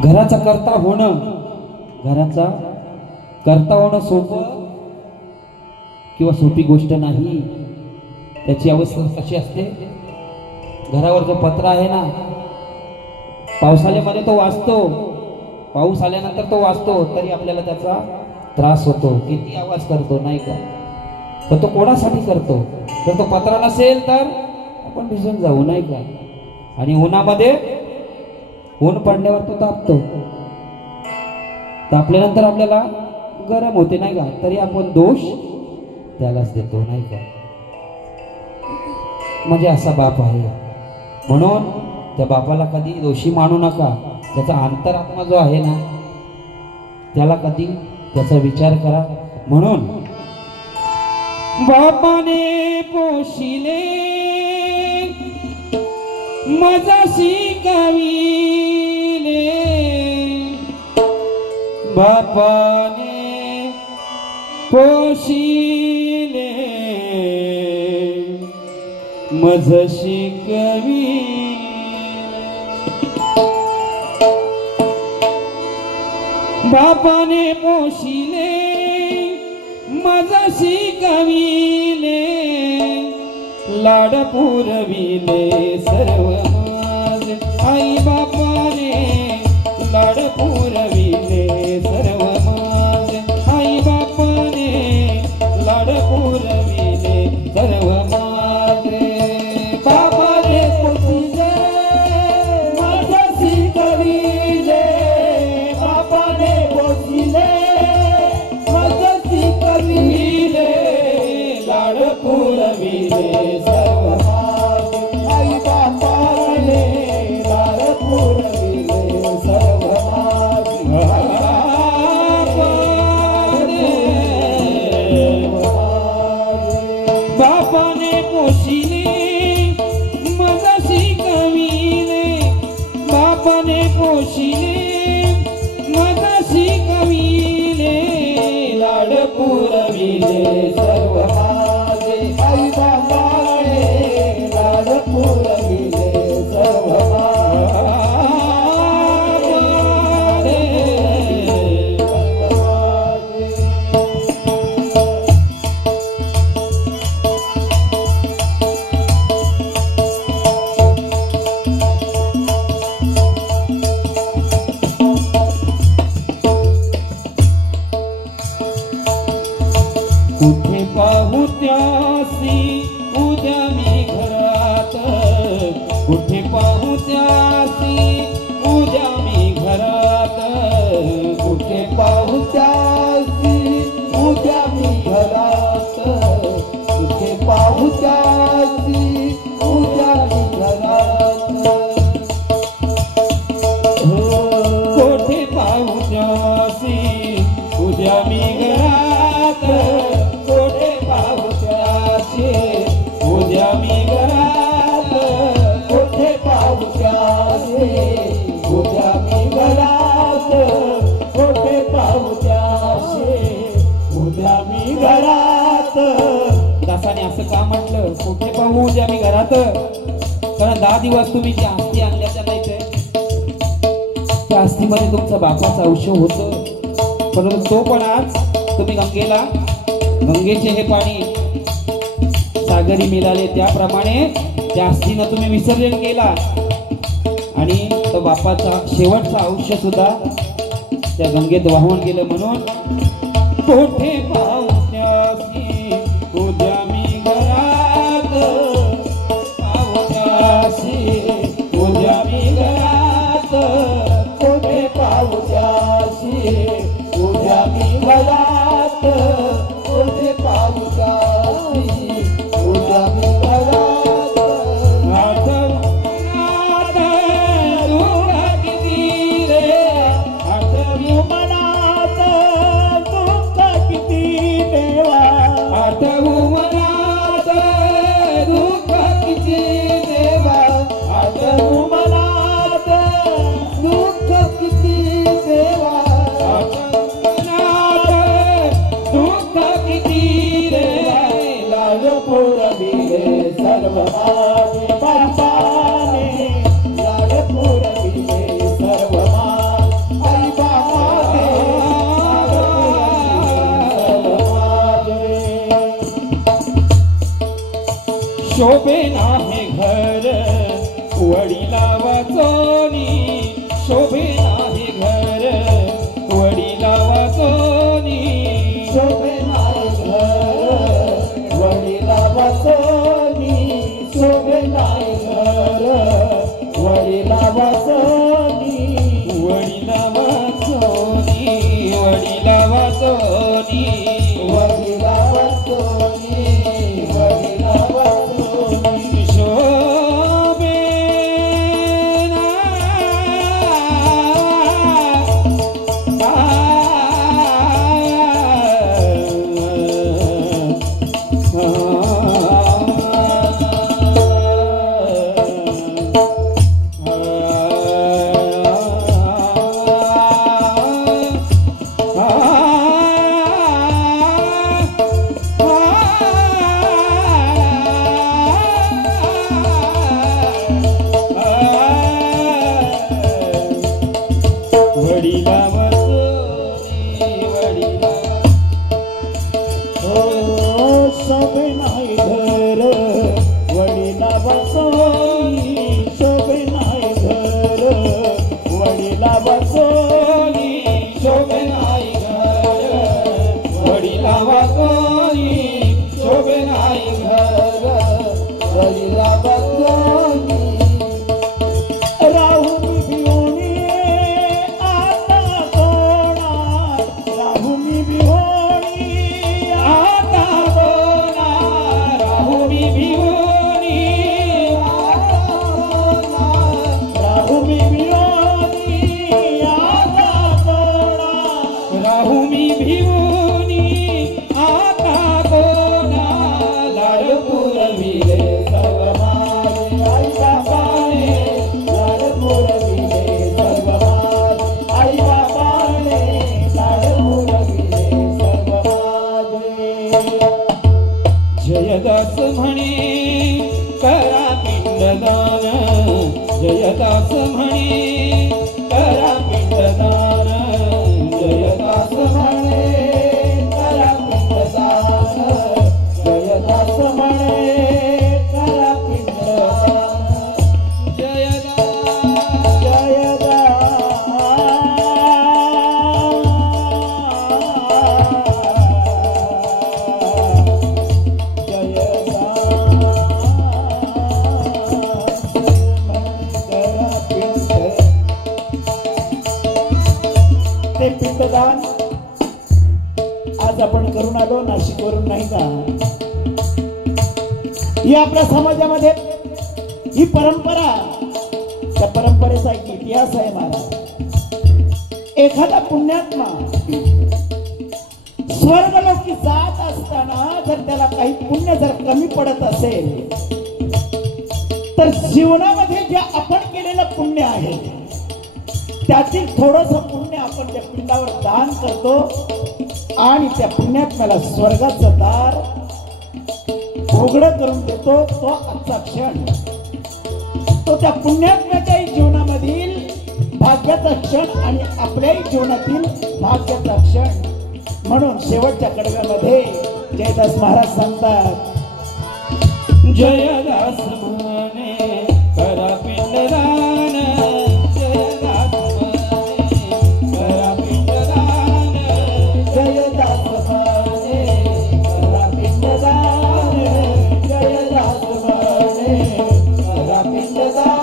घराचा कर्ता होणं, घराचा कर्ता होणं सोपं किंवा सोपी गोष्ट नाही। त्याची अवस्था कशी असते, घरावर जो पत्रा आहे ना, पावसाळ्यामध्ये तो वाजतो, पाऊस आल्यानंतर तो वाजतो, तरी आपल्याला त्याचा त्रास होतो, किती आवाज करतो नाही का। तर तो कोणासाठी करतो, तर तो पत्रा नसेल तर आपण भिजून जाऊ नाही का। आणि उन्हामध्ये ऊन पडल्यावर तो तापतो, तापल्यानंतर आपल्याला गरम होते नाही का, तरी आपण दोष त्यालाच देतो नाही का। म्हणजे असा बाप आहे, म्हणून त्या बापाला कधी दोषी मानू नका। त्याचा अंतरात्मा जो आहे ना, त्याला कधी त्याचा विचार करा। म्हणून बापाने पोशिले मजा शिकविले, बापाने पोशिले मज शिकविले, बापाने पोशिले मज शिकविले, लाड पुरविले सर्व माझ, आई बापाने लाड पुरविले सर्व माझ, आई बापाने लाड पुरविले सर्व माझ, बापाने पोशिले मज शिकविले, बापाने पोशिले मज शिकविले, लाड पुरविले सर्व माझ, आई बापाने लाड पुरविले सर्व माझ, बापाने पोशिले मज शिकविले, बापाने पोशिले मज शिकविले, लाड पुरविले सर्व माझे, आई बापाने लाड पुरविले सर्व माझे, कुठे पाहू त्यासी उद्या मी घरात, कुठे पाहू त्यासी उद्या मी घरात, कुठे पाहू त्यासी उद्या मी घरात, कुठे पाहू त्यासी उद्या मी घरात, कुठे पाहू त्यासी उद्या मी घरात, कोठे पाहू त्याचे उद्या मी घरात, कोठे पाहू त्याचे उद्या मी घरात, कोठे पाहू त्याचे उद्या मी घरात। दासाने असं का म्हटलं, कुठे पाहू उद्या मी घरात, कारण 10 दिवस तुम्ही जी अस्थी आणल्याच्या नाही, त्या अस्थीमध्ये तुमचं बापाचं औषध होतं, परंतु तो पण आज तुम्ही गंगेचे हे पाणी सागरी मिळाले, त्याप्रमाणे त्या अस्थीनं तुम्ही विसर्जन केला, आणि तो बापाचा शेवटचं आयुष्य सुद्धा त्या गंगेत वाहून गेलं। म्हणून कोठे पाहू त्यासी उद्या मी घरात, पाहू त्यासी उद्या मी घरात, कोठे पाहू त्यासी उद्या मी घरात, कोठे पाहू त्यासी उद्या मी घरात, आठवणात दुःख किती रे, आठवू मनात दुःख किती वडिला वाचोनी शोभे नाही घर, वडिला वाचोनी शोभे नाही घर, वडिला वाचोनी शोभे नाही घर, वडिला वाचोनी, वडिला वाचोनी, वडिला वाचोनी, वडिला वाचोनी, वडिला वाचोनी शोभे वडिला वाचोनी, वडिला हो शोभे नाही घर, वडिला वाचोनी शोभे नाही घर, वडिला वाचोनी शोभे नाही घर, वडिला वाचोनी शोभे नाही घर, वडिला वाचोनी राहू मी भिवणी आता कोणा, राहू मी भिवणी आता बोला राहू मी भिवनी, राहू मी भिवणी आता कोणा, राहू मी भिवनी आता कोणा, लाड पुरविले सर्व माझे आई बाबाने, लाड पुरविले सर्व माझे आई बाबाने, लाड पुरविले सर्व माझे जयदास म्हणे करा पिंडदान, जयदास म्हणे करा पिंडदान, जयदास म्हणे करा पिंडदान, जयदास म्हणे करा पिंडदान, जयदास ते पिंडदान आज आपण करून आलो नाशिकवरून, नाही का? ही आपल्या समाजामध्ये ही परंपरा, त्या परंपरेचा एक इतिहास आहे महाराज. एखादा पुण्यात्मा स्वर्गलोकी जात असताना जर त्याला काही पुण्य जर कमी पडत असेल तर जीवनामध्ये जे आपण केलेलं पुण्य आहे त्यातील थोडंस पुण्य आपण त्या पिंडावर दान करतो आणि त्या पुण्यात्म्याला स्वर्गाचं दार उघडं करून देतो. तो आजचा क्षण तो त्या पुण्यात्म्याच्याही जीवनामधील भाग्याचा क्षण आणि आपल्याही जीवनातील भाग्याचा क्षण. म्हणून शेवटच्या कडव्यामध्ये जयदास महाराज सांगतात, जयदास म्हणे करा पिंडदान, जयदास म्हणे करा पिंडदान, जयदास म्हणे करा पिंडदान, जयदास म्हणे करा पिंडदान.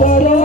बरोबर